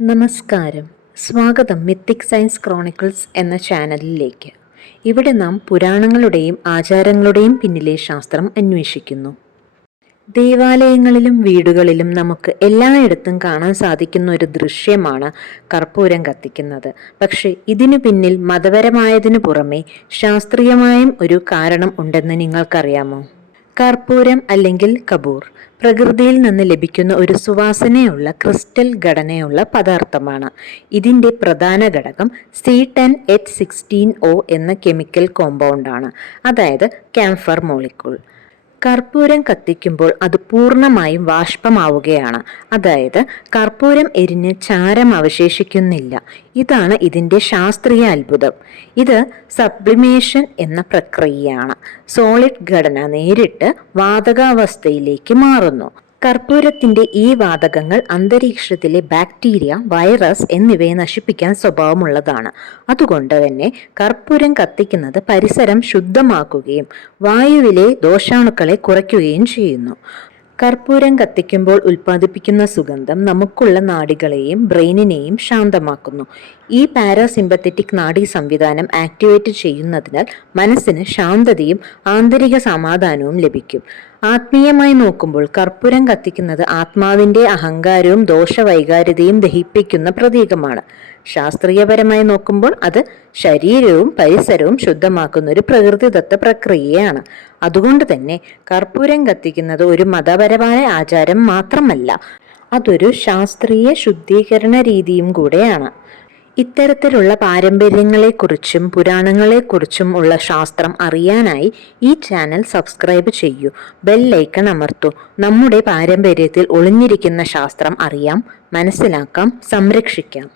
നമസ്കാരം. സ്വാഗതം mythic science chronicles എന്ന ചാനലിലേക്ക്. ഇവിടെ നാം പുരാണങ്ങളുടെയും ആചാരങ്ങളുടെയും പിന്നിലെ ശാസ്ത്രം അന്വേഷിക്കുന്നു. ദേവാലയങ്ങളിലും വീടുകളിലും നമുക്ക് എല്ലായിടത്തും കാണാൻ സാധിക്കുന്ന ഒരു ദൃശ്യമാണ് കർപ്പൂരം കത്തിക്കുന്നത്. പക്ഷേ ഇതിനു പിന്നിൽ മതപരമായതിനു പുറമെ ശാസ്ത്രീയമായും ഒരു കാരണം ഉണ്ടെന്ന് നിങ്ങൾക്കറിയാമോ? കർപ്പൂരം അല്ലെങ്കിൽ കപൂർ പ്രകൃതിയിൽ നിന്ന് ലഭിക്കുന്ന ഒരു സുവാസനയുള്ള ക്രിസ്റ്റൽ ഘടനയുള്ള പദാർത്ഥമാണ്. ഇതിൻ്റെ പ്രധാന ഘടകം C10H16O എന്ന കെമിക്കൽ കോമ്പൗണ്ടാണ്, അതായത് ക്യാംഫർ മോളിക്യൂൾ. കർപ്പൂരം കത്തിക്കുമ്പോൾ അത് പൂർണ്ണമായും ബാഷ്പമാവുകയാണ്, അതായത് കർപ്പൂരം എരിഞ്ഞ് ചാരം അവശേഷിക്കുന്നില്ല. ഇതാണ് ഇതിൻ്റെ ശാസ്ത്രീയ അത്ഭുതം. ഇത് സബ്ലിമേഷൻ എന്ന പ്രക്രിയയാണ്. സോളിഡ് ഘടന നേരിട്ട് വാതകാവസ്ഥയിലേക്ക് മാറുന്നു. കർപ്പൂരത്തിന്റെ ഈ വാതകങ്ങൾ അന്തരീക്ഷത്തിലെ ബാക്ടീരിയ, വൈറസ് എന്നിവയെ നശിപ്പിക്കാൻ സ്വഭാവമുള്ളതാണ്. അതുകൊണ്ട് തന്നെ കർപ്പൂരം കത്തിക്കുന്നത് പരിസരം ശുദ്ധമാക്കുകയും വായുവിലെ ദോഷാണുക്കളെ കുറയ്ക്കുകയും ചെയ്യുന്നു. കർപ്പൂരം കത്തിക്കുമ്പോൾ ഉൽപ്പാദിപ്പിക്കുന്ന സുഗന്ധം നമുക്കുള്ള നാഡികളെയും ബ്രെയിനിനെയും ശാന്തമാക്കുന്നു. ഈ പാരാസിമ്പത്തറ്റിക് നാഡീ സംവിധാനം ആക്ടിവേറ്റ് ചെയ്യുന്നതിനാൽ മനസ്സിന് ശാന്തതയും ആന്തരിക സമാധാനവും ലഭിക്കും. ആത്മീയമായി നോക്കുമ്പോൾ കർപ്പൂരം കത്തിക്കുന്നത് ആത്മാവിൻ്റെ അഹങ്കാരവും ദോഷവൈകാര്യതയും ദഹിപ്പിക്കുന്ന പ്രതീകമാണ്. ശാസ്ത്രീയപരമായി നോക്കുമ്പോൾ അത് ശരീരവും പരിസരവും ശുദ്ധമാക്കുന്ന ഒരു പ്രകൃതിദത്ത പ്രക്രിയയാണ്. അതുകൊണ്ട് തന്നെ കർപ്പൂരം കത്തിക്കുന്നത് ഒരു മതപരമായ ആചാരം മാത്രമല്ല, അതൊരു ശാസ്ത്രീയ ശുദ്ധീകരണ രീതിയും കൂടെയാണ്. ഇത്തരത്തിലുള്ള പാരമ്പര്യങ്ങളെക്കുറിച്ചും പുരാണങ്ങളെക്കുറിച്ചും ഉള്ള ശാസ്ത്രം അറിയാനായി ഈ ചാനൽ സബ്സ്ക്രൈബ് ചെയ്യൂ, ബെല്ലൈക്കൺ അമർത്തൂ. നമ്മുടെ പാരമ്പര്യത്തിൽ ഒളിഞ്ഞിരിക്കുന്ന ശാസ്ത്രം അറിയാം, മനസ്സിലാക്കാം, സംരക്ഷിക്കാം.